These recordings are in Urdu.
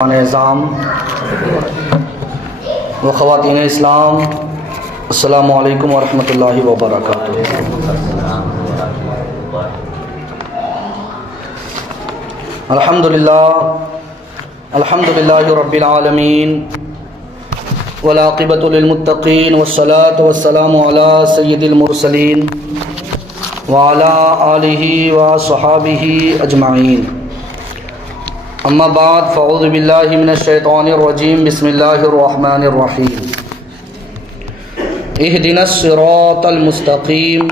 نظام و خواتین اسلام، السلام علیکم ورحمۃ اللہ وبرکاتہ۔ الحمدللہ رب العالمین والعاقبۃ للمتقین والصلاة والسلام علی سید المرسلین وعلی آلہ وصحابہ اجمعین، اما بعد فاعوذ باللہ من الشیطان الرجیم، بسم اللہ الرحمن الرحیم۔ اہدنا الصراط المستقیم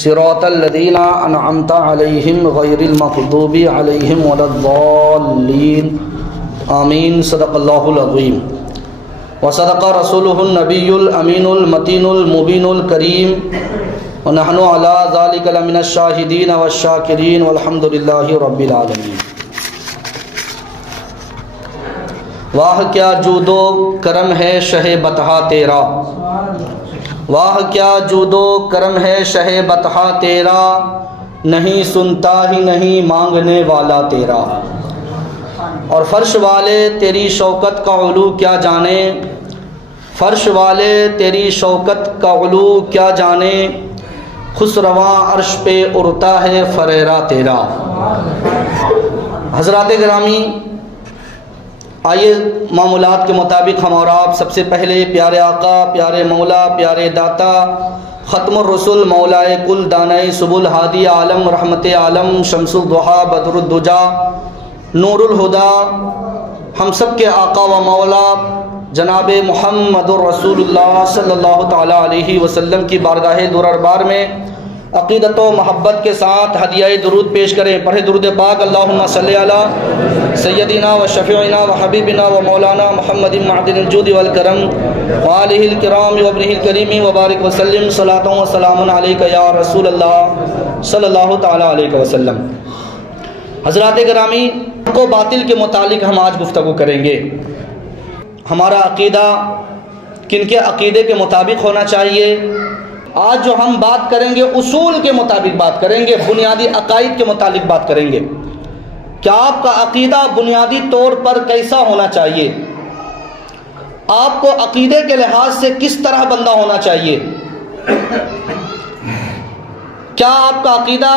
صراط الذین انعمت علیہم غیر المغضوب علیہم ولا الضالین، آمین۔ صدق اللہ العظیم وصدق رسولہ النبی الامین المتین المبین الکریم، ونحن علی ذلک لمن الشاہدین والشاکرین والحمد للہ رب العالمین۔ واہ کیا جود و کرم ہے شہ بطحہ تیرا، واہ کیا جود و کرم ہے شہ بطحہ تیرا، نہیں سنتا ہی نہیں مانگنے والا تیرا۔ اور فرش والے تیری شوکت کا علو کیا جانے، فرش والے تیری شوکت کا علو کیا جانے، خسرواں عرش پہ اڑتا ہے فریرہ تیرا۔ حضرات گرامی، آئیے معمولات کے مطابق ہم اور آپ سب سے پہلے پیارے آقا، پیارے مولا، پیارے داتا، ختم الرسل، مولا کل، دانائی سبل، ہادی عالم، رحمت عالم، شمس الضحیٰ، بدر الدجا، نور الہدا، ہم سب کے آقا و مولا جناب محمد الرسول اللہ صلی اللہ تعالیٰ علیہ وسلم کی بارگاہ دربار میں عقیدت و محبت کے ساتھ ہدیہ درود پیش کریں۔ پڑھے درود پاک، اللہم صلی علی سیدنا و شفیعنا و حبیبنا و مولانا محمد معدن الجود والکرم وآلہ الکرام و ابنہ الکریم وبارک وسلم، صلاۃ و سلام علیک یا رسول اللہ صلی اللہ تعالیٰ علیہ وسلم۔ حضرات گرامی، حق و باطل کے متعلق ہم آج گفتگو کریں گے۔ ہمارا عقیدہ کن کے عقیدے کے مطابق ہونا چاہیے؟ آج جو ہم بات کریں گے اصول کے مطابق بات کریں گے، بنیادی عقائد کے متعلق بات کریں گے۔ کہ آپ کا عقیدہ بنیادی طور پر کیسا ہونا چاہیے، آپ کو عقیدے کے لحاظ سے کس طرح بندہ ہونا چاہیے، کیا آپ کا عقیدہ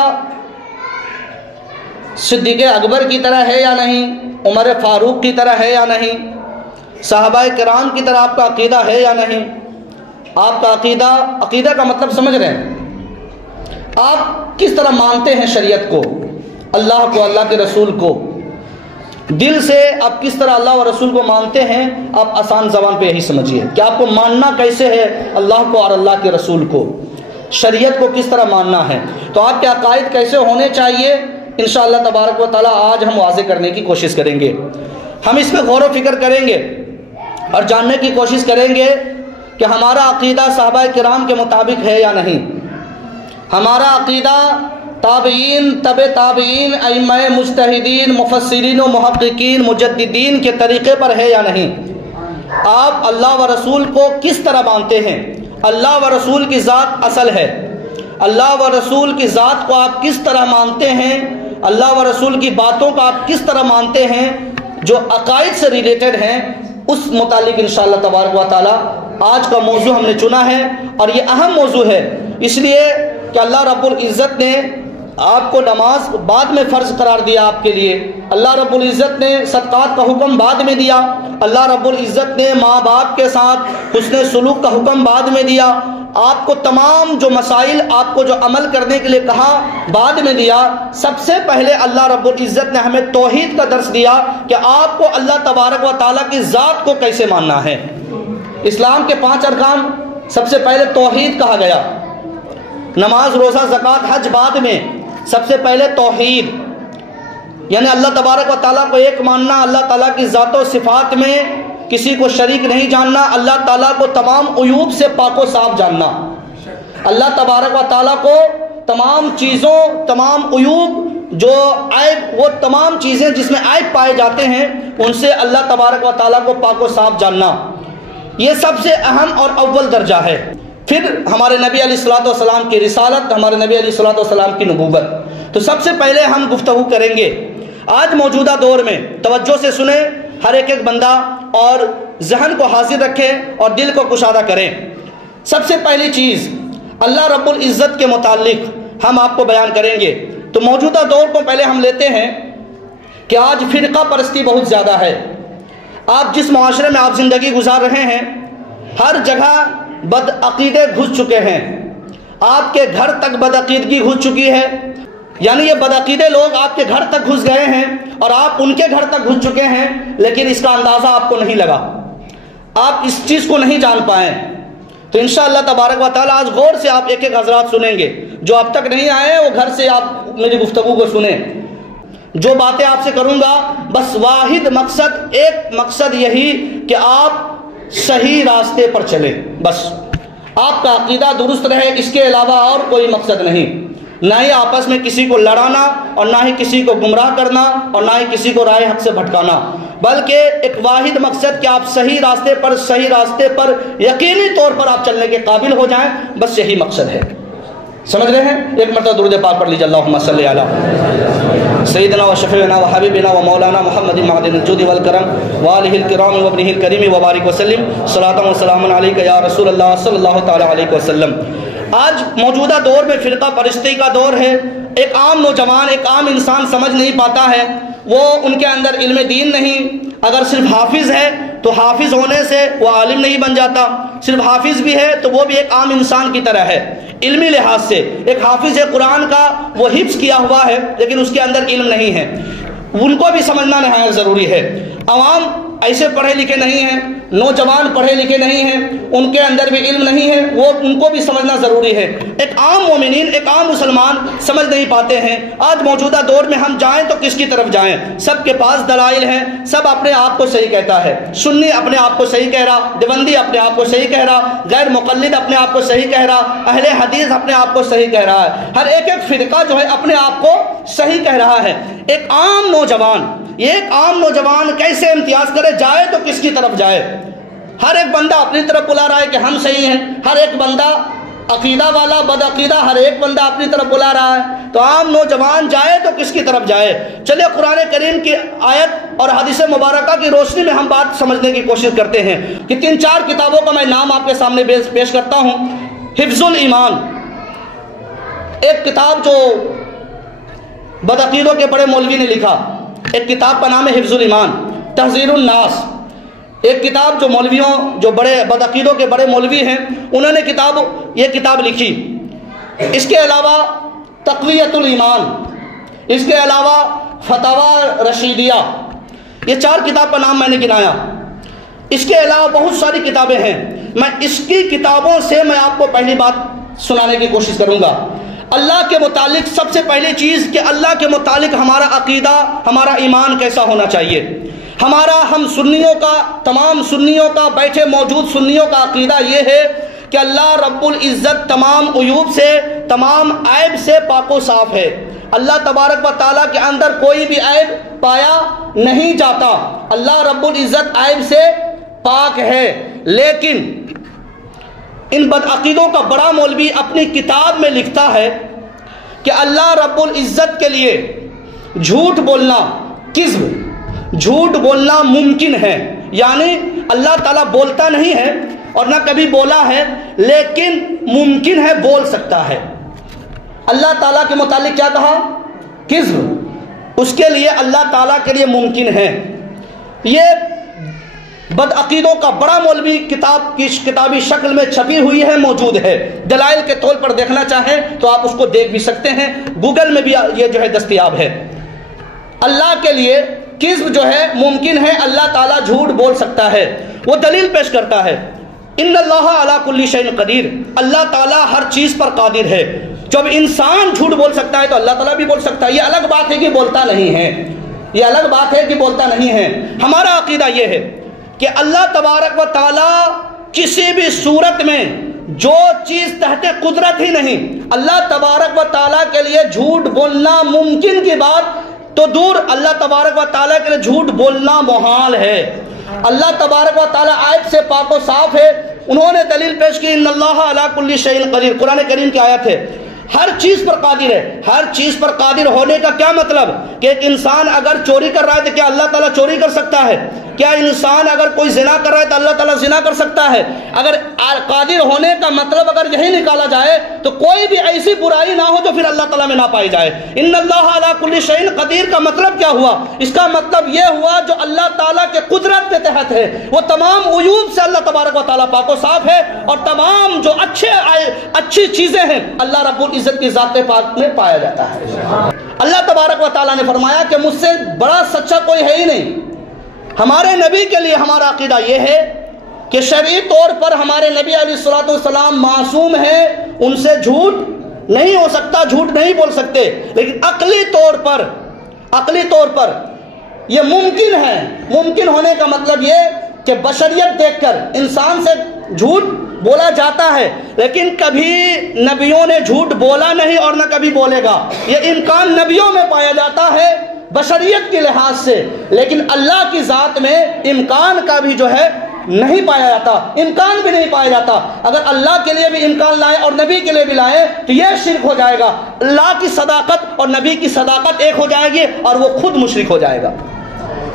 صدیق اکبر کی طرح ہے یا نہیں، عمر فاروق کی طرح ہے یا نہیں، صحابہ کرام کی طرح آپ کا عقیدہ ہے یا نہیں۔ آپ کا عقیدہ کا مطلب سمجھ رہے ہیں، آپ کس طرح مانتے ہیں شریعت کو، اللہ کو، اللہ کے رسول کو، دل سے آپ کس طرح اللہ و رسول کو مانتے ہیں۔ آپ آسان زبان پہ یہی سمجھیے کہ آپ کو ماننا کیسے ہے اللہ کو اور اللہ کے رسول کو، شریعت کو کس طرح ماننا ہے۔ تو آپ کے عقائد کیسے ہونے چاہیے، انشاءاللہ تبارک و تعالیٰ آج ہم واضح کرنے کی کوشش کریں گے۔ ہم اس پہ غور و فکر کریں گے اور جاننے کی کوشش کریں گے کہ ہمارا عقیدہ صحابہ کرام کے مطابق ہے یا نہیں، ہمارا عقیدہ تابعین، تبع تابعین، ائمہ مجتہدین، مفسرین و محققین، مجددین کے طریقے پر ہے یا نہیں۔ آپ اللہ و رسول کو کس طرح مانتے ہیں، اللہ و رسول کی ذات اصل ہے، اللہ و رسول کی ذات کو آپ کس طرح مانتے ہیں، اللہ و رسول کی باتوں کو آپ کس طرح مانتے ہیں جو عقائد سے ریلیٹڈ ہیں، اس متعلق انشاءاللہ تبارک و تعالی آج کا موضوع ہم نے چنا ہے۔ اور یہ اہم موضوع ہے اس لیے کہ اللہ رب العزت نے آپ کو نماز بعد میں فرض قرار دیا آپ کے لیے، اللہ رب العزت نے صدقات کا حکم بعد میں دیا، اللہ رب العزت نے ماں باپ کے ساتھ حسن سلوک کا حکم بعد میں دیا، آپ کو تمام جو مسائل آپ کو جو عمل کرنے کے لیے کہا بعد میں دیا۔ سب سے پہلے اللہ رب العزت نے ہمیں توحید کا درس دیا کہ آپ کو اللہ تبارک و تعالیٰ کی ذات کو کیسے ماننا ہے۔ اسلام کے 5 ارکان، سب سے پہلے توحید کہا گیا، نماز، روزہ، زکوٰۃ، حج بعد میں، سب سے پہلے توحید، یعنی اللہ تبارک و تعالیٰ کو ایک ماننا، اللہ تعالیٰ کی ذات و صفات میں کسی کو شریک نہیں جاننا، اللہ تعالیٰ کو تمام عیوب سے پاک و صاف جاننا، اللہ تبارک و تعالیٰ کو تمام چیزوں، تمام عیوب جو عیب، وہ تمام چیزیں جس میں عیب پائے جاتے ہیں ان سے اللہ تبارک و تعالیٰ کو پاک و صاف جاننا، یہ سب سے اہم اور اول درجہ ہے۔ پھر ہمارے نبی علیہ الصلوۃ والسلام کی رسالت، ہمارے نبی علیہ الصلوۃ والسلام کی نبوت۔ تو سب سے پہلے ہم گفتگو کریں گے آج موجودہ دور میں، توجہ سے سنیں، ہر ایک بندہ اور ذہن کو حاضر رکھے اور دل کو کشادہ کریں۔ سب سے پہلی چیز اللہ رب العزت کے متعلق ہم آپ کو بیان کریں گے۔ تو موجودہ دور کو پہلے ہم لیتے ہیں کہ آج فرقہ پرستی بہت زیادہ ہے۔ آپ جس معاشرے میں آپ زندگی گزار رہے ہیں، ہر جگہ بدعقیدے گھس چکے ہیں۔ آپ کے گھر تک بدعقیدگی گھس چکی ہے، یعنی یہ بدعقیدے لوگ آپ کے گھر تک گھس گئے ہیں اور آپ ان کے گھر تک گھس چکے ہیں، لیکن اس کا اندازہ آپ کو نہیں لگا، آپ اس چیز کو نہیں جان پائیں۔ تو انشاءاللہ تبارک و تعالیٰ آج غور سے آپ ایک ایک حضرات سنیں گے، جو اب تک نہیں آئے ہیں وہ گھر سے آپ میری گفتگو کو سنیں۔ جو باتیں آپ سے کروں گا بس واحد مقصد، ایک مقصد یہی کہ آپ صحیح راستے پر چلیں، بس آپ کا عقیدہ درست رہے، اس کے علاوہ اور کوئی مقصد نہیں۔ نہ ہی آپس میں کسی کو لڑانا اور نہ ہی کسی کو گمراہ کرنا اور نہ ہی کسی کو رائے حق سے بھٹکانا، بلکہ ایک واحد مقصد کہ آپ صحیح راستے پر یقینی طور پر آپ چلنے کے قابل ہو جائیں، بس یہی مقصد ہے۔ سمجھ رہے ہیں؟ ایک مرتبہ درود پاک پڑھ لیجیے، اللہم صلی علی سیدنا و شفیعنا و حبیبنا و مولانا محمد معدن الجود والکرم وآلہ الکرام و ابنہ الکریم وبارک وسلم صلاۃ و سلام علیک یا رسول اللہ صلی اللہ تعالی علیہ وسلم۔ آج موجودہ دور میں فرقہ پرستی کا دور ہے۔ ایک عام نوجوان، ایک عام انسان سمجھ نہیں پاتا ہے، وہ ان کے اندر علم دین نہیں۔ اگر صرف حافظ ہے تو حافظ ہونے سے وہ عالم نہیں بن جاتا، صرف حافظ بھی ہے تو وہ بھی ایک عام انسان کی طرح ہے علمی لحاظ سے۔ ایک حافظ ہے قرآن کا، وہ حفظ کیا ہوا ہے لیکن اس کے اندر علم نہیں ہے، ان کو بھی سمجھنا نہایت ضروری ہے۔ عوام ایسے پڑھے لکھے نہیں ہیں، نوجوان پڑھے لکھے نہیں ہیں، ان کے اندر بھی علم نہیں ہے، وہ ان کو بھی سمجھنا ضروری ہے۔ ایک عام مومنین، ایک عام مسلمان سمجھ نہیں پاتے ہیں۔ آج موجودہ دور میں ہم جائیں تو کس کی طرف جائیں؟ سب کے پاس دلائل ہیں، سب اپنے آپ کو صحیح کہتا ہے۔ سنی اپنے آپ کو صحیح کہہ رہا، دیوبندی اپنے آپ کو صحیح کہہ رہا، غیر مقلد اپنے آپ کو صحیح کہہ رہا، اہل حدیث اپنے آپ کو صحیح کہہ رہا ہے۔ ہر ایک فرقہ جو ہے اپنے آپ کو صحیح کہہ رہا ہے۔ ایک عام نوجوان کیسے امتیاز کرے، جائے تو کس کی طرف جائے؟ ہر ایک بندہ اپنی طرف بلا رہا ہے کہ ہم صحیح ہیں، ہر ایک بندہ عقیدہ والا بدعقیدہ ہر ایک بندہ اپنی طرف بلا رہا ہے، تو عام نوجوان جائے تو کس کی طرف جائے؟ چلیے قرآن کریم کی آیت اور حدیث مبارکہ کی روشنی میں ہم بات سمجھنے کی کوشش کرتے ہیں کہ 3-4 کتابوں کا میں نام آپ کے سامنے پیش کرتا ہوں۔ حفظ الایمان، ایک کتاب جو بدعقیدوں کے بڑے مولوی نے لکھا، ایک کتاب کا نام ہے حفظ الایمان۔ تحذیر الناس، ایک کتاب جو مولویوں، جو بڑے بدعقیدوں کے بڑے مولوی ہیں، انہوں نے یہ کتاب لکھی۔ اس کے علاوہ تقویۃ الایمان، اس کے علاوہ فتاوی رشیدیہ، یہ 4 کتاب کا نام میں نے گنایا۔ اس کے علاوہ بہت ساری کتابیں ہیں، میں اس کی کتابوں سے میں آپ کو پہلی بات سنانے کی کوشش کروں گا۔ اللہ کے متعلق سب سے پہلی چیز کہ اللہ کے متعلق ہمارا عقیدہ، ہمارا ایمان کیسا ہونا چاہیے۔ ہمارا، ہم سنیوں کا، تمام سنیوں کا، بیٹھے موجود سنیوں کا عقیدہ یہ ہے کہ اللہ رب العزت تمام عیوب سے، تمام عیب سے پاک و صاف ہے۔ اللہ تبارک و تعالیٰ کے اندر کوئی بھی عیب پایا نہیں جاتا، اللہ رب العزت عیب سے پاک ہے۔ لیکن ان بدعقیدوں کا بڑا مولوی اپنی کتاب میں لکھتا ہے کہ اللہ رب العزت کے لیے جھوٹ بولنا، کذب، جھوٹ بولنا ممکن ہے، یعنی اللہ تعالیٰ بولتا نہیں ہے اور نہ کبھی بولا ہے، لیکن ممکن ہے، بول سکتا ہے۔ اللہ تعالیٰ کے متعلق کیا کہا؟ کذب، اس کے لیے اللہ تعالیٰ کے لیے ممکن ہے۔ یہ بدعقیدوں کا بڑا مولوی کتاب کی کتابی شکل میں چھپی ہوئی ہے، موجود ہے۔ دلائل کے طور پر دیکھنا چاہیں تو آپ اس کو دیکھ بھی سکتے ہیں، گوگل میں بھی یہ جو ہے دستیاب ہے۔ اللہ کے لیے کذب جو ہے ممکن ہے، اللہ تعالیٰ جھوٹ بول سکتا ہے۔ وہ دلیل پیش کرتا ہے، ان اللہ علی کل شیء قدیر، اللہ تعالیٰ ہر چیز پر قادر ہے۔ جب انسان جھوٹ بول سکتا ہے تو اللہ تعالیٰ بھی بول سکتا ہے۔ یہ الگ بات ہے کہ بولتا نہیں ہے، یہ الگ بات ہے کہ بولتا نہیں ہے۔ ہمارا عقیدہ یہ ہے کہ اللہ تبارک و تعالیٰ کسی بھی صورت میں جو چیز تحت قدرت ہی نہیں، اللہ تبارک و تعالیٰ کے لیے جھوٹ بولنا ممکن کی بات تو دور، اللہ تبارک و تعالیٰ کے لیے جھوٹ بولنا محال ہے۔ اللہ تبارک و تعالیٰ عیب سے پاک و صاف ہے۔ انہوں نے دلیل پیش کی، ان اللہ علی کل شیء قدیر، قرآن کریم کی آیت ہے، ہر چیز پر قادر ہے۔ ہر چیز پر قادر ہونے کا کیا مطلب؟ کہ ایک انسان اگر چوری کر رہا ہے تو کیا اللہ تعالیٰ چوری کر سکتا ہے؟ کیا انسان اگر کوئی زنا کر رہا ہے تو اللہ تعالیٰ زنا کر سکتا ہے؟ اگر قادر ہونے کا مطلب اگر یہی نکالا جائے تو کوئی بھی ایسی برائی نہ ہو جو پھر اللہ تعالیٰ میں نہ پائی جائے۔ ان اللہ علی کل شیء قدیر کا مطلب کیا ہوا؟ اس کا مطلب یہ ہوا جو اللہ تعالیٰ کے قدرت کے تحت ہے وہ تمام عیوب سے اللہ تبارک و تعالیٰ پاک و صاف ہے، اور تمام جو اچھی چیزیں ہیں اللہ رب العزت کی ذات پاک میں پایا جاتا ہے۔ اللہ تبارک و تعالیٰ نے فرمایا کہ مجھ سے بڑا سچا کوئی ہے ہی نہیں۔ ہمارے نبی کے لیے ہمارا عقیدہ یہ ہے کہ شرعی طور پر ہمارے نبی علیہ الصلوۃ والسلام معصوم ہیں، ان سے جھوٹ نہیں ہو سکتا، جھوٹ نہیں بول سکتے، لیکن عقلی طور پر یہ ممکن ہے۔ ممکن ہونے کا مطلب یہ کہ بشریت دیکھ کر انسان سے جھوٹ بولا جاتا ہے، لیکن کبھی نبیوں نے جھوٹ بولا نہیں اور نہ کبھی بولے گا۔ یہ امکان نبیوں میں پایا جاتا ہے بشریت کے لحاظ سے، لیکن اللہ کی ذات میں امکان کا بھی جو ہے نہیں پایا جاتا، امکان بھی نہیں پایا جاتا۔ اگر اللہ کے لیے بھی امکان لائے اور نبی کے لیے بھی لائے تو یہ شرک ہو جائے گا۔ اللہ کی صداقت اور نبی کی صداقت ایک ہو جائے گی اور وہ خود مشرک ہو جائے گا۔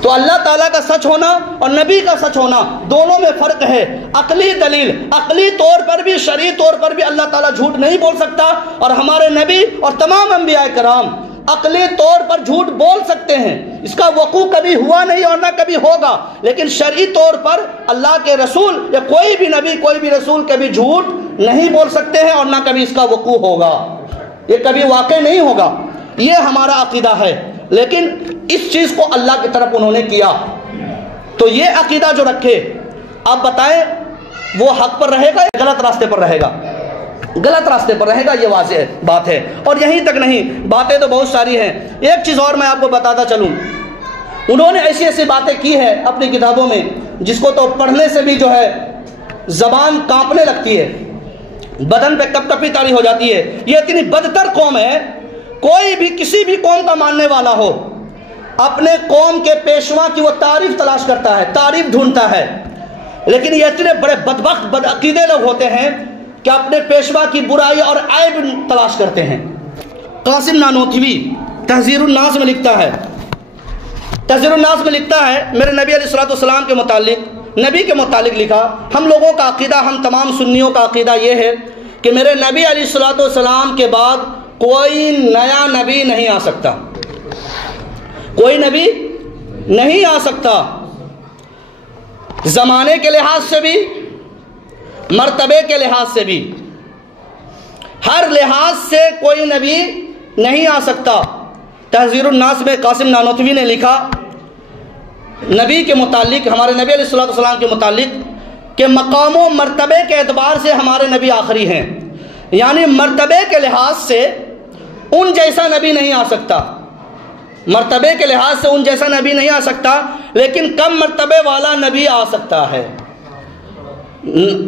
تو اللہ تعالیٰ کا سچ ہونا اور نبی کا سچ ہونا دونوں میں فرق ہے۔ عقلی دلیل، عقلی طور پر بھی شرعی طور پر بھی اللہ تعالیٰ جھوٹ نہیں بول سکتا، اور ہمارے نبی اور تمام انبیاء کرام عقلی طور پر جھوٹ بول سکتے ہیں، اس کا وقوع کبھی ہوا نہیں اور نہ کبھی ہوگا، لیکن شرعی طور پر اللہ کے رسول یا کوئی بھی نبی کوئی بھی رسول کبھی جھوٹ نہیں بول سکتے ہیں اور نہ کبھی اس کا وقوع ہوگا، یہ کبھی واقع نہیں ہوگا۔ یہ ہمارا عقیدہ ہے، لیکن اس چیز کو اللہ کی طرف انہوں نے کیا، تو یہ عقیدہ جو رکھے، آپ بتائیں وہ حق پر رہے گا یا غلط راستے پر رہے گا؟ غلط راستے پر رہے گا، یہ واضح بات ہے۔ اور یہیں تک نہیں، باتیں تو بہت ساری ہیں۔ ایک چیز اور میں آپ کو بتاتا چلوں، انہوں نے ایسی ایسی باتیں کی ہیں اپنی کتابوں میں جس کو تو پڑھنے سے بھی جو ہے زبان کانپنے لگتی ہے، بدن پہ کپ کپی تاری ہو جاتی ہے۔ یہ اتنی بدتر قوم ہے، کوئی بھی کسی بھی قوم کا ماننے والا ہو اپنے قوم کے پیشوا کی وہ تعریف تلاش کرتا ہے، تعریف ڈھونڈتا ہے، لیکن یہ اتنے بڑے بدبخت بدعقیدے لوگ ہوتے ہیں کہ اپنے پیشوا کی برائی اور عیب تلاش کرتے ہیں۔ قاسم نانوتوی تحذیر الناس میں لکھتا ہے، میرے نبی علیہ الصلوۃ والسلام کے متعلق، نبی کے متعلق لکھا، ہم لوگوں کا عقیدہ، ہم تمام سنیوں کا عقیدہ یہ ہے کہ میرے نبی علیہ الصلوۃ والسلام کے بعد کوئی نیا نبی نہیں آ سکتا، کوئی نبی نہیں آ سکتا، زمانے کے لحاظ سے بھی، مرتبے کے لحاظ سے بھی، ہر لحاظ سے کوئی نبی نہیں آ سکتا۔ تحذیر الناس میں قاسم نانوتوی نے لکھا نبی کے متعلق، ہمارے نبی علیہ الصلوۃ والسلام کے متعلق، کہ مقام و مرتبے کے اعتبار سے ہمارے نبی آخری ہیں، یعنی مرتبے کے لحاظ سے ان جیسا نبی نہیں آ سکتا، مرتبے کے لحاظ سے ان جیسا نبی نہیں آ سکتا، لیکن کم مرتبے والا نبی آ سکتا ہے،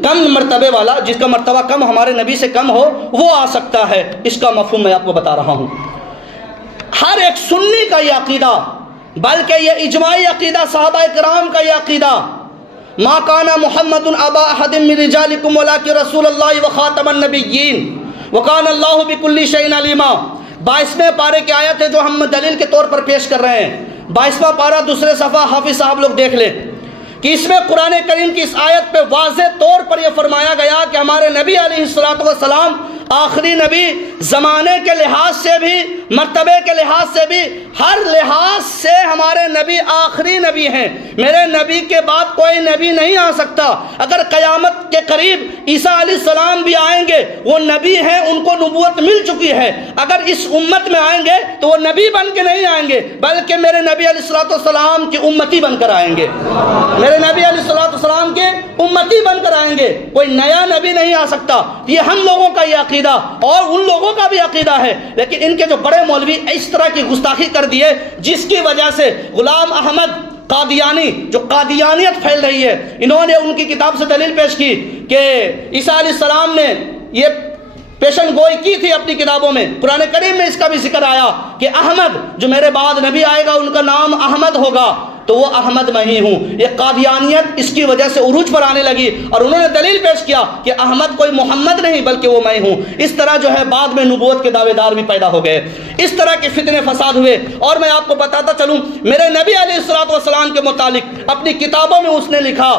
کم مرتبے والا، جس کا مرتبہ کم ہمارے نبی سے کم ہو وہ آ سکتا ہے۔ اس کا مفہوم میں آپ کو بتا رہا ہوں۔ ہر ایک سنی کا یہ عقیدہ، بلکہ یہ اجماعی عقیدہ صحابہ کرام کا یہ عقیدہ، ما کان محمد ابا احد من رجالکم ولکن رسول اللہ وخاتم النبیین وکان اللہ بکل شیء علیما۔ 22ویں پارے کی آیت ہے جو ہم دلیل کے طور پر پیش کر رہے ہیں، 22واں پارہ دوسرے صفحہ، حافظ صاحب لوگ دیکھ لیں کہ اس میں قرآن کریم کی اس آیت پہ واضح طور پر یہ فرمایا گیا کہ ہمارے نبی علیہ الصلوۃ والسلام آخری نبی، زمانے کے لحاظ سے بھی، مرتبے کے لحاظ سے بھی، ہر لحاظ سے ہمارے نبی آخری نبی ہیں۔ میرے نبی کے بعد کوئی نبی نہیں آ سکتا۔ اگر قیامت کے قریب عیسیٰ علیہ السلام بھی آئیں گے، وہ نبی ہیں، ان کو نبوت مل چکی ہے، اگر اس امت میں آئیں گے تو وہ نبی بن کے نہیں آئیں گے، بلکہ میرے نبی علیہ الصلوۃ والسلام کی امتی بن کر آئیں گے، میرے نبی علیہ الصلوۃ والسلام کے امتی بن کر آئیں گے، کوئی نیا نبی نہیں آ سکتا۔ یہ ہم لوگوں کا یہ عقیدہ اور ان لوگوں کا بھی عقیدہ ہے، لیکن ان کے جو بڑے مولوی اس طرح کی گستاخی کر دیے جس کی وجہ سے غلام احمد قادیانی، جو قادیانیت پھیل رہی ہے، انہوں نے ان کی کتاب سے دلیل پیش کی کہ عیسیٰ علیہ السلام نے یہ پیشن گوئی کی تھی اپنی کتابوں میں، قرآن کریم میں اس کا بھی ذکر آیا کہ احمد جو میرے بعد نبی آئے گا ان کا نام احمد ہوگا، تو وہ احمد میں ہی ہوں۔ یہ قادیانیت اس کی وجہ سے عروج پر آنے لگی اور انہوں نے دلیل پیش کیا کہ احمد کوئی محمد نہیں بلکہ وہ میں ہوں۔ اس طرح جو ہے بعد میں نبوت کے دعوے دار بھی پیدا ہو گئے، اس طرح کے فتنے فساد ہوئے۔ اور میں آپ کو بتاتا چلوں، میرے نبی علیہ الصلوۃ والسلام کے متعلق اپنی کتابوں میں اس نے لکھا،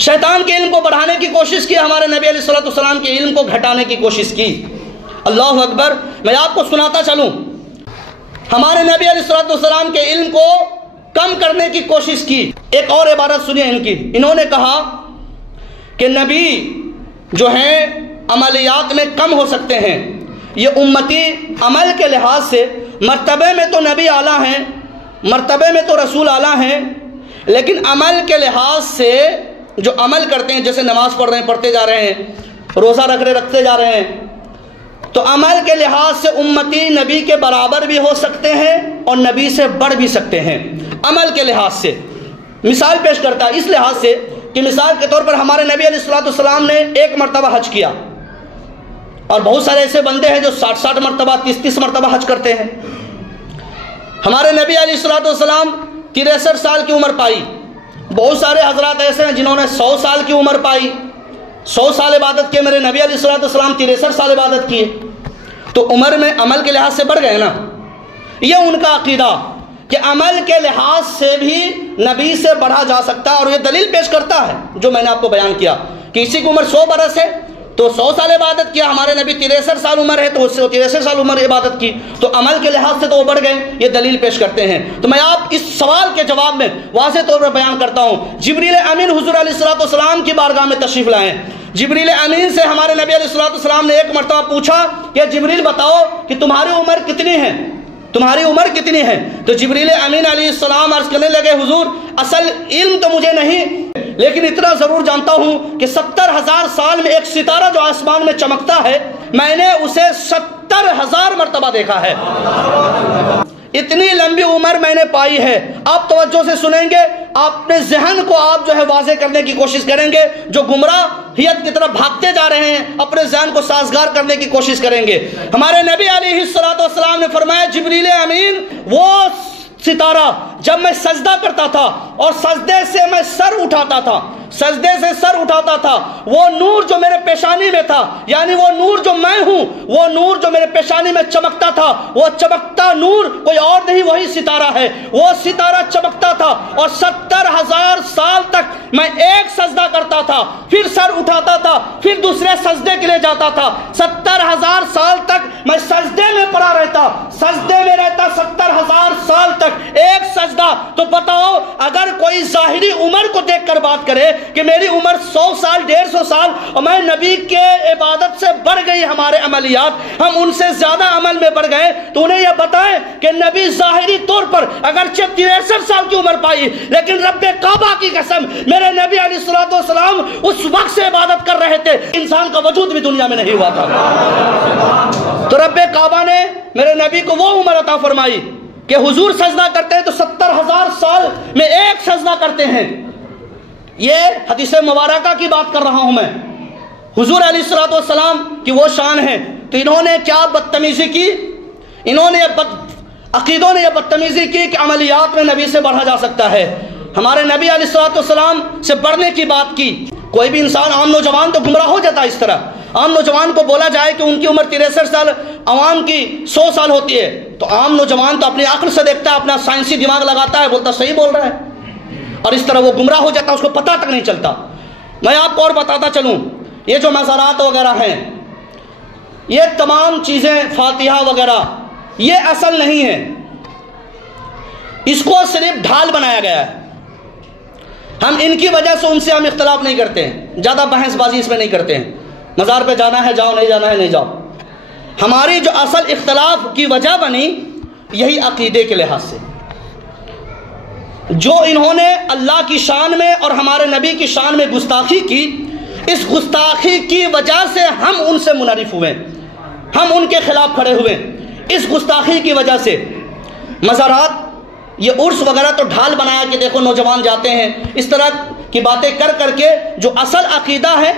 شیطان کے علم کو بڑھانے کی کوشش کی، ہمارے نبی علیہ الصلوۃ والسلام کے علم کو گھٹانے کی کوشش کی۔ اللہ اکبر۔ میں آپ کو سناتا چلوں، ہمارے نبی علیہ الصلوۃ والسلام کے علم کو کم کرنے کی کوشش کی۔ ایک اور عبارت سنیے ان کی، انہوں نے کہا کہ نبی جو ہیں عملیات میں کم ہو سکتے ہیں، یہ امتی عمل کے لحاظ سے مرتبے میں تو نبی اعلیٰ ہیں، مرتبے میں تو رسول اعلیٰ ہیں، لیکن عمل کے لحاظ سے جو عمل کرتے ہیں، جیسے نماز پڑھ رہے ہیں پڑھتے جا رہے ہیں، روزہ رکھ رہے رکھتے جا رہے ہیں، تو عمل کے لحاظ سے امتی نبی کے برابر بھی ہو سکتے ہیں اور نبی سے بڑھ بھی سکتے ہیں۔ عمل کے لحاظ سے مثال پیش کرتا ہے، اس لحاظ سے کہ مثال کے طور پر ہمارے نبی علیہ الصلوۃ والسلام نے 1 مرتبہ حج کیا، اور بہت سارے ایسے بندے ہیں جو 60 مرتبہ 30 مرتبہ حج کرتے ہیں۔ ہمارے نبی علیہ الصلوۃ والسلام 63 سال کی عمر پائی، بہت سارے حضرات ایسے ہیں جنہوں نے 100 سال کی عمر پائی، 100 سال عبادت کیے۔ میرے نبی علیہ الصلوۃ والسلام 63 سال عبادت کیے، تو عمر میں عمل کے لحاظ سے بڑھ گئے نا۔ یہ ان کا عقیدہ کہ عمل کے لحاظ سے بھی نبی سے بڑھا جا سکتا ہے، اور یہ دلیل پیش کرتا ہے جو میں نے آپ کو بیان کیا کہ کسی کی عمر 100 برس ہے تو 100 سال عبادت کیا، ہمارے نبی 63 سال عمر ہے تو اس سے 63 سال عمر عبادت کی، تو عمل کے لحاظ سے تو وہ بڑھ گئے، یہ دلیل پیش کرتے ہیں۔ تو میں آپ اس سوال کے جواب میں واضح طور پر بیان کرتا ہوں، جبریل امین حضور علیہ الصلوۃ والسلام کی بارگاہ میں تشریف لائیں۔ جبریل امین سے ہمارے نبی علیہ الصلوۃ والسلام نے 1 مرتبہ پوچھا کہ جبریل بتاؤ کہ تمہاری عمر کتنی ہے، تمہاری عمر کتنی ہے؟ تو جبریل امین علیہ السلام عرض کرنے لگے، حضور اصل علم تو مجھے نہیں، لیکن اتنا ضرور جانتا ہوں کہ 70,000 سال میں ایک ستارہ جو آسمان میں چمکتا ہے، میں نے اسے 70,000 مرتبہ دیکھا ہے۔ اتنی لمبی عمر میں نے پائی ہے۔ آپ توجہ سے سنیں گے، اپنے ذہن کو آپ جو ہے واضح کرنے کی کوشش کریں گے، جو گمراہیت کی طرف بھاگتے جا رہے ہیں اپنے ذہن کو سازگار کرنے کی کوشش کریں گے۔ ہمارے نبی علیہ الصلوۃ والسلام نے فرمایا، جبریل امین وہ ستارہ جب میں سجدہ کرتا تھا اور سجدے سے میں سر اٹھاتا تھا، سجدے سے سر اٹھاتا تھا، وہ نور جو میرے پیشانی میں تھا، یعنی وہ نور جو میں ہوں، وہ نور جو میرے پیشانی میں چمکتا تھا، وہ چمکتا نور کوئی اور نہیں، وہی ستارہ ہے۔ وہ ستارہ چمکتا تھا اور 70,000 سال تک میں ایک سجدہ کرتا تھا، پھر سر اٹھاتا تھا، پھر دوسرے سجدے کے لیے جاتا تھا۔ 70,000 سال تک میں سجدے میں پڑا رہتا، سجدے میں رہتا 70,000 سال تک ایک سجدہ۔ تو بتاؤ، اگر کوئی ظاہری عمر کو دیکھ کر بات کرے کہ میری عمر 100 سال 150 سال اور میں نبی کے عبادت سے بڑھ گئی، ہمارے عملیات ہم ان سے زیادہ عمل میں بڑھ گئے، تو انہیں یہ بتائیں کہ نبی ظاہری طور پر اگرچہ 63 سال کی عمر پائی، لیکن رب کعبہ کی قسم میرے نبی علیہ الصلوۃ والسلام اس وقت سے عبادت کر رہے تھے انسان کا وجود بھی دنیا میں نہیں ہوا تھا۔ تو رب کعبہ نے میرے نبی کو وہ عمر عطا فرمائی کہ حضور سجدہ کرتے ہیں تو 70,000 سال میں ایک سجدہ کرتے ہیں۔ یہ حدیث مبارکہ کی بات کر رہا ہوں میں، حضور علیہ الصلوۃ والسلام کی وہ شان ہے۔ تو انہوں نے کیا بدتمیزی کی، انہوں نے عقیدوں نے یہ بدتمیزی کی کہ عملیات میں نبی سے بڑھا جا سکتا ہے، ہمارے نبی علیہ الصلوۃ والسلام سے بڑھنے کی بات کی۔ کوئی بھی انسان، عام نوجوان تو گمراہ ہو جاتا ہے۔ اس طرح عام نوجوان کو بولا جائے کہ ان کی عمر 63 سال، عوام کی 100 سال ہوتی ہے، تو عام نوجوان تو اپنی عقل سے دیکھتا ہے، اپنا سائنسی دماغ لگاتا ہے، بولتا صحیح بول رہا ہے، اور اس طرح وہ گمراہ ہو جاتا ہے، اس کو پتہ تک نہیں چلتا۔ میں آپ کو اور بتاتا چلوں، یہ جو مزارات وغیرہ ہیں، یہ تمام چیزیں، فاتحہ وغیرہ، یہ اصل نہیں ہے، اس کو صرف ڈھال بنایا گیا ہے۔ ہم ان کی وجہ سے ان سے ہم اختلاف نہیں کرتے ہیں، زیادہ بحث بازی اس میں نہیں کرتے ہیں، مزار پہ جانا ہے جاؤ، نہیں جانا ہے نہیں جاؤ۔ ہماری جو اصل اختلاف کی وجہ بنی، یہی عقیدے کے لحاظ سے، جو انہوں نے اللہ کی شان میں اور ہمارے نبی کی شان میں گستاخی کی، اس گستاخی کی وجہ سے ہم ان سے منحرف ہوئے، ہم ان کے خلاف کھڑے ہوئے۔ اس گستاخی کی وجہ سے مزارات، یہ عرس وغیرہ تو ڈھال بنایا کہ دیکھو نوجوان جاتے ہیں، اس طرح کی باتیں کر کر کے جو اصل عقیدہ ہے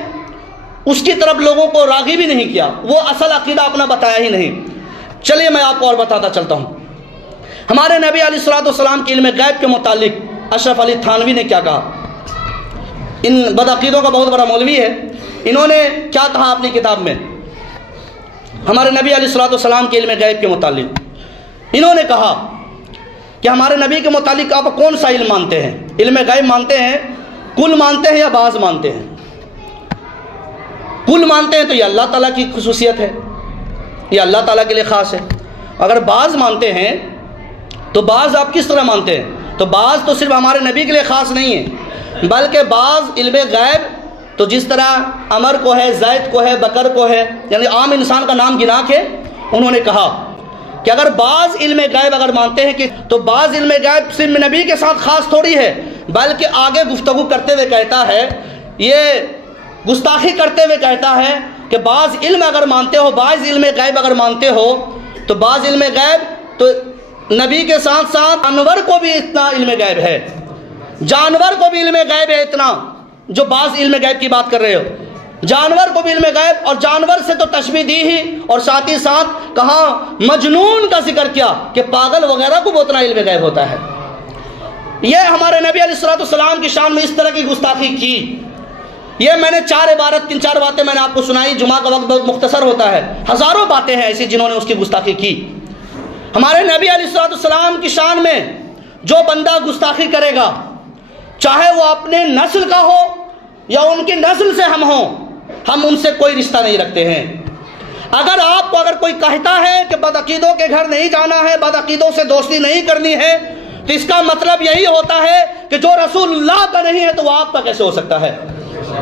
اس کی طرف لوگوں کو راغب بھی نہیں کیا، وہ اصل عقیدہ اپنا بتایا ہی نہیں۔ چلیے میں آپ کو اور بتاتا چلتا ہوں، ہمارے نبی علیہ الصلوۃ والسلام کے علم غیب کے متعلق اشرف علی تھانوی نے کیا کہا. ان بدعقیدوں کا بہت بڑا مولوی ہے. انہوں نے کیا کہا اپنی کتاب میں ہمارے نبی علیہ الصلوۃ والسلام کے علم غیب کے متعلق؟ انہوں نے کہا کہ ہمارے نبی کے متعلق آپ کون سا علم مانتے ہیں؟ علم غیب مانتے ہیں، کل مانتے ہیں یا بعض مانتے ہیں؟ کل مانتے ہیں تو یہ اللہ تعالیٰ کی خصوصیت ہے، یہ اللہ تعالیٰ کے لیے خاص ہے. اگر بعض مانتے ہیں تو بعض آپ کس طرح مانتے ہیں؟ تو بعض تو صرف ہمارے نبی کے لیے خاص نہیں ہے، بلکہ بعض علم غیب تو جس طرح عمر کو ہے، زید کو ہے، بکر کو ہے، یعنی عام انسان کا نام گنا کے انہوں نے کہا کہ اگر بعض علم غیب اگر مانتے ہیں کہ تو بعض علم غیب صرف نبی کے ساتھ خاص تھوڑی ہے، بلکہ آگے گفتگو کرتے ہوئے کہتا ہے، یہ گستاخی کرتے ہوئے کہتا ہے کہ بعض علم اگر مانتے ہو، بعض علم غیب اگر مانتے ہو تو بعض علم غیب تو نبی کے ساتھ ساتھ جانور کو بھی اتنا علم غیب ہے، جانور کو بھی علم غیب ہے اتنا جو بعض علم غیب کی بات کر رہے ہو. جانور کو بھی علم غیب، اور جانور سے تو تشبیہ دی ہی اور ساتھ ہی ساتھ کہا مجنون کا ذکر کیا کہ پاگل وغیرہ کو بھی اتنا علم غیب ہوتا ہے. یہ ہمارے نبی علیہ الصلوۃ والسلام کی شان میں اس طرح کی گستاخی کی. یہ میں نے تین چار باتیں میں نے آپ کو سنائی. جمعہ کا وقت بہت مختصر ہوتا ہے، ہزاروں باتیں ہیں ایسی جنہوں نے اس کی گستاخی کی. ہمارے نبی علیہ الصلوۃ والسلام کی شان میں جو بندہ گستاخی کرے گا، چاہے وہ اپنے نسل کا ہو یا ان کی نسل سے ہم ہوں، ہم ان سے کوئی رشتہ نہیں رکھتے ہیں. اگر آپ کو اگر کوئی کہتا ہے کہ بدعقیدوں کے گھر نہیں جانا ہے، بدعقیدوں سے دوستی نہیں کرنی ہے، تو اس کا مطلب یہی ہوتا ہے کہ جو رسول اللہ کا نہیں ہے تو وہ آپ کا کیسے ہو سکتا ہے؟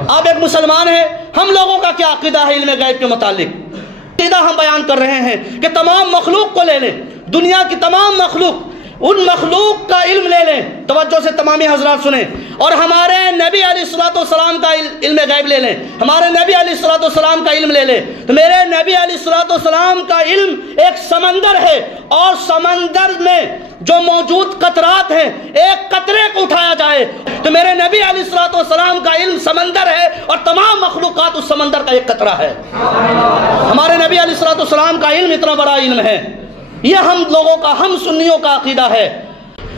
آپ ایک مسلمان ہیں. ہم لوگوں کا کیا عقیدہ ہے علم غیب کے متعلق؟ عقیدہ ہم بیان کر رہے ہیں کہ تمام مخلوق کو لے لیں، دنیا کی تمام مخلوق، ان مخلوق کا علم لے لیں. توجہ سے تمامی حضرات سنیں. اور ہمارے نبی علیہ الصلوۃ والسلام کا علم غیب لے لیں، ہمارے نبی علیہ الصلوۃ والسلام کا علم لے لیں. تو میرے نبی علیہ الصلوۃ والسلام کا علم ایک سمندر ہے، اور سمندر میں جو موجود قطرات ہیں، ایک قطرے کو اٹھایا جائے تو میرے نبی علیہ الصلوۃ والسلام کا علم سمندر ہے، اور تمام مخلوقات اس سمندر کا ایک قطرہ ہے. ہمارے نبی علیہ الصلوۃ والسلام کا علم اتنا بڑا علم ہے. یہ ہم لوگوں کا، ہم سنیوں کا عقیدہ ہے،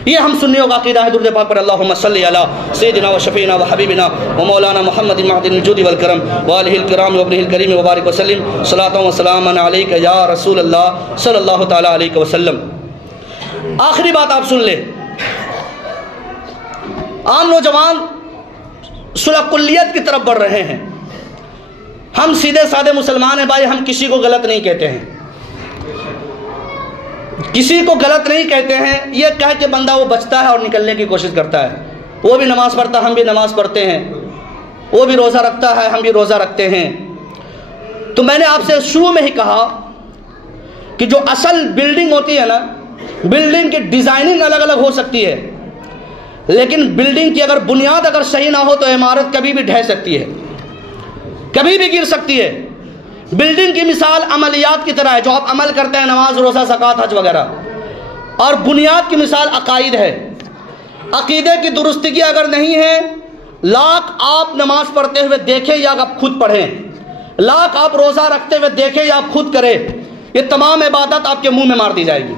یہ ہم سنیوں کا عقیدہ ہے. درود پاک پر اللہم صلی علی سیدنا و شفیعنا و حبیبنا و مولانا محمد معدن الجود والکرم و آلہ الکرام و ابنہ الکریم وبارک وسلم. صلاۃ و سلام علیک یا رسول اللہ صلی اللہ تعالی علیہ وسلم. آخری بات آپ سن لیں. عام نوجوان صلح کلیت کی طرف بڑھ رہے ہیں. ہم سیدھے سادے مسلمان ہیں بھائی، ہم کسی کو غلط نہیں کہتے ہیں، کسی کو غلط نہیں کہتے ہیں. یہ کہہ کے بندہ وہ بچتا ہے اور نکلنے کی کوشش کرتا ہے. وہ بھی نماز پڑھتا ہے، ہم بھی نماز پڑھتے ہیں، وہ بھی روزہ رکھتا ہے، ہم بھی روزہ رکھتے ہیں. تو میں نے آپ سے شروع میں ہی کہا کہ جو اصل بلڈنگ ہوتی ہے نا، بلڈنگ کی ڈیزائننگ الگ الگ ہو سکتی ہے، لیکن بلڈنگ کی اگر بنیاد اگر صحیح نہ ہو تو عمارت کبھی بھی ڈھہ سکتی ہے، کبھی بھی گر سکتی ہے. بلڈنگ کی مثال عملیات کی طرح ہے، جو آپ عمل کرتے ہیں، نماز، روزہ، زکوٰۃ، حج وغیرہ. اور بنیاد کی مثال عقائد ہے. عقیدے کی درستگی اگر نہیں ہے، لاکھ آپ نماز پڑھتے ہوئے دیکھیں یا آپ خود پڑھیں، لاکھ آپ روزہ رکھتے ہوئے دیکھیں یا آپ خود کریں، یہ تمام عبادت آپ کے منہ میں مار دی جائے گی.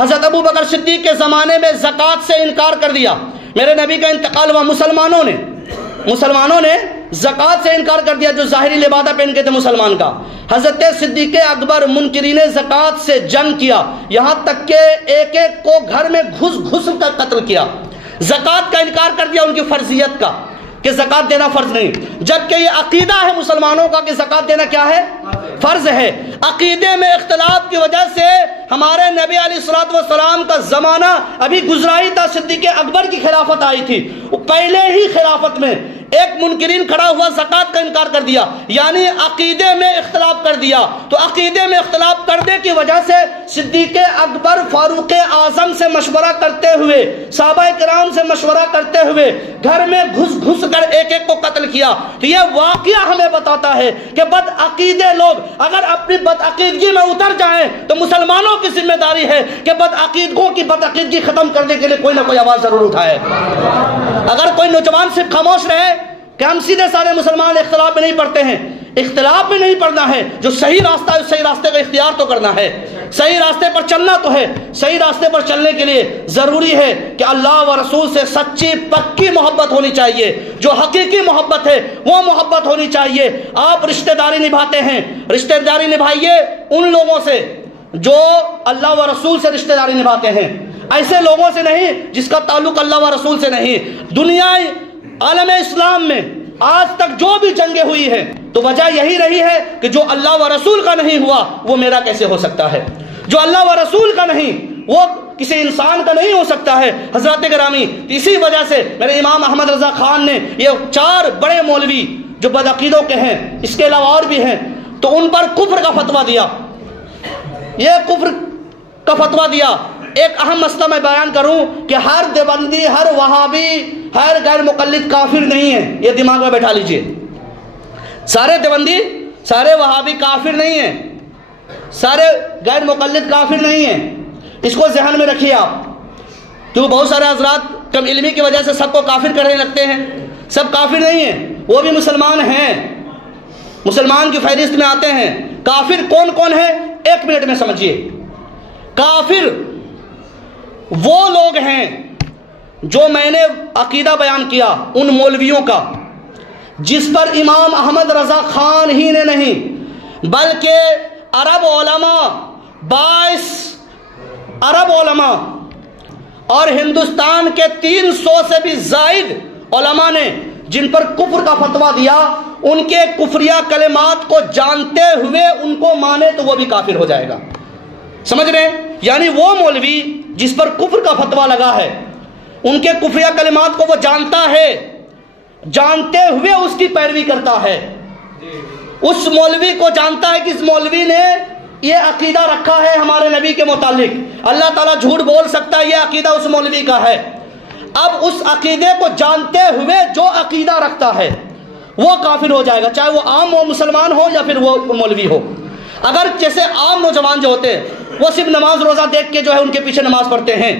حضرت ابو بکر صدیق کے زمانے میں زکوٰۃ سے انکار کر دیا. میرے نبی کا انتقال ہوا، مسلمانوں نے زکوٰۃ سے انکار کر دیا، جو ظاہری لبادہ پہن کے تھے مسلمان کا. حضرت صدیق اکبر منکرین زکوٰۃ سے جنگ کیا، یہاں تک کہ ایک ایک کو گھر میں گھس کر قتل کیا. زکوٰۃ کا انکار کر دیا، ان کی فرضیت کا کہ زکوٰۃ دینا فرض نہیں، جبکہ یہ عقیدہ ہے مسلمانوں کا کہ زکوٰۃ دینا کیا ہے؟ فرض ہے. عقیدے میں اختلاف کی وجہ سے ہمارے نبی علیہ الصلوۃ والسلام کا زمانہ ابھی گزرا ہی تھا، صدیق اکبر کی خلافت آئی تھی. پہلے ہی خلافت میں ایک منکرین کھڑا ہوا، زکوٰۃ کا انکار کر دیا، یعنی عقیدے میں اختلاف کر دیا. تو عقیدے میں اختلاف کرنے کی وجہ سے صدیق اکبر فاروق اعظم سے مشورہ کرتے ہوئے، صحابہ کرام سے مشورہ کرتے ہوئے گھر میں گھس کر ایک ایک کو قتل کیا. تو یہ واقعہ ہمیں بتاتا ہے کہ بدعقیدے لوگ اگر اپنی بدعقیدگی میں اتر جائیں تو مسلمانوں کی ذمہ داری ہے کہ بدعقیدگوں کی بدعقیدگی ختم کرنے کے لیے کوئی نہ کوئی آواز ضرور اٹھائے. اگر کوئی نوجوان صرف خاموش رہے کہ ہم سیدھے سارے مسلمان اختلاف میں نہیں پڑھتے ہیں، اختلاف میں نہیں پڑھنا ہے، جو صحیح راستہ ہے اس صحیح راستے کا اختیار تو کرنا ہے. صحیح راستے پر چلنا تو ہے، صحیح راستے پر چلنے کے لیے ضروری ہے کہ اللہ و رسول سے سچی پکی محبت ہونی چاہیے، جو حقیقی محبت ہے وہ محبت ہونی چاہیے۔ آپ رشتہ داری نبھاتے ہیں، رشتہ داری نبھائیے ان لوگوں سے جو اللہ و رسول سے رشتہ داری نبھاتے ہیں، ایسے لوگوں سے نہیں جس کا تعلق اللہ و رسول سے نہیں۔ دنیا عالم اسلام میں آج تک جو بھی جنگیں ہوئی ہیں تو وجہ یہی رہی ہے کہ جو اللہ و رسول کا نہیں ہوا وہ میرا کیسے ہو سکتا ہے، جو اللہ و رسول کا نہیں وہ کسی انسان کا نہیں ہو سکتا ہے۔ حضرات گرامی، اسی وجہ سے میرے امام احمد رضا خان نے یہ 4 بڑے مولوی جو بدعقیدوں کے ہیں، اس کے علاوہ اور بھی ہیں، تو ان پر کفر کا فتویٰ دیا، یہ کفر کا فتویٰ دیا۔ ایک اہم مسئلہ میں بیان کروں کہ ہر دیوبندی، ہر وہابی، ہر غیر مقلد کافر نہیں ہے، یہ دماغ میں بیٹھا لیجئے۔ سارے دیوبندی، سارے وہابی کافر نہیں ہیں، سارے غیر مقلد کافر نہیں ہیں، اس کو ذہن میں رکھیے آپ، کیونکہ بہت سارے حضرات کم علمی کی وجہ سے سب کو کافر کرنے لگتے ہیں۔ سب کافر نہیں ہیں، وہ بھی مسلمان ہیں، مسلمان کی فہرست میں آتے ہیں۔ کافر کون کون ہے؟ 1 منٹ میں سمجھیے۔ کافر وہ لوگ ہیں جو میں نے عقیدہ بیان کیا ان مولویوں کا جس پر امام احمد رضا خان ہی نے نہیں بلکہ عرب علماء، 22 عرب علماء اور ہندوستان کے 300 سے بھی زائد علماء نے جن پر کفر کا فتویٰ دیا، ان کے کفریہ کلمات کو جانتے ہوئے ان کو مانے تو وہ بھی کافر ہو جائے گا۔ سمجھ رہے ہیں؟ یعنی وہ مولوی جس پر کفر کا فتویٰ لگا ہے، ان کے کفریہ کلمات کو وہ جانتا ہے، جانتے ہوئے اس کی پیروی کرتا ہے، اس مولوی کو جانتا ہے کہ اس مولوی نے یہ عقیدہ رکھا ہے ہمارے نبی کے متعلق، اللہ تعالیٰ جھوٹ بول سکتا ہے، یہ عقیدہ اس مولوی کا ہے۔ اب اس عقیدے کو جانتے ہوئے جو عقیدہ رکھتا ہے وہ کافر ہو جائے گا، چاہے وہ عام وہ مسلمان ہو یا پھر وہ مولوی ہو۔ اگر جیسے عام نوجوان جو ہوتے ہیں وہ صرف نماز روزہ دیکھ کے جو ہے ان کے پیچھے نماز پڑھتے ہیں،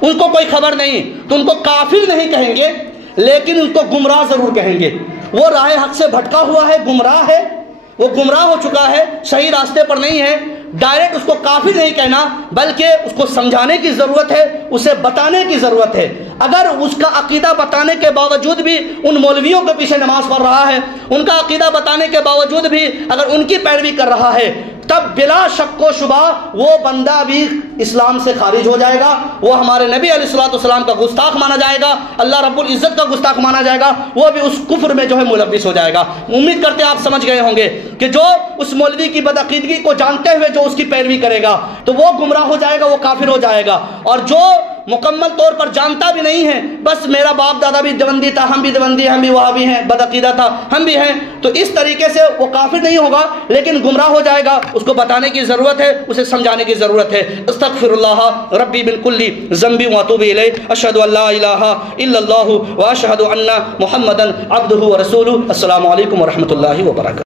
ان کو کوئی خبر نہیں، تو ان کو کافر نہیں کہیں گے لیکن ان کو گمراہ ضرور کہیں گے۔ وہ راہ حق سے بھٹکا ہوا ہے، گمراہ ہے، وہ گمراہ ہو چکا ہے، صحیح راستے پر نہیں ہے۔ ڈائریکٹ اس کو کافر نہیں کہنا بلکہ اس کو سمجھانے کی ضرورت ہے، اسے بتانے کی ضرورت ہے۔ اگر اس کا عقیدہ بتانے کے باوجود بھی ان مولویوں کے پیچھے نماز پڑھ رہا ہے، ان کا عقیدہ بتانے کے باوجود بھی اگر ان کی پیروی کر رہا ہے، تب بلا شک و شبہ وہ بندہ بھی اسلام سے خارج ہو جائے گا، وہ ہمارے نبی علیہ الصلوۃ والسلام کا گستاخ مانا جائے گا، اللہ رب العزت کا گستاخ مانا جائے گا، وہ بھی اس کفر میں جو ہے ملوث ہو جائے گا۔ امید کرتے ہیں آپ سمجھ گئے ہوں گے کہ جو اس مولوی کی بدعقیدگی کو جانتے ہوئے جو اس کی پیروی کرے گا تو وہ گمراہ ہو جائے گا، وہ کافر ہو جائے گا، اور جو مکمل طور پر جانتا بھی نہیں ہے، بس میرا باپ دادا بھی دیوبندی تھا، ہم بھی دیوبندی، ہم بھی وہابی ہیں، بدعقیدہ تھا، ہم بھی ہیں، تو اس طریقے سے وہ کافر نہیں ہوگا لیکن گمراہ ہو جائے گا۔ اس کو بتانے کی ضرورت ہے، اسے سمجھانے کی ضرورت ہے۔ استغفر اللہ ربی من کل ذنب واتوب الیہ، اشہد ان لا الہ الا اللہ واشہد ان محمدا عبدہ ورسولہ۔ السلام علیکم ورحمۃ اللہ وبرکاتہ۔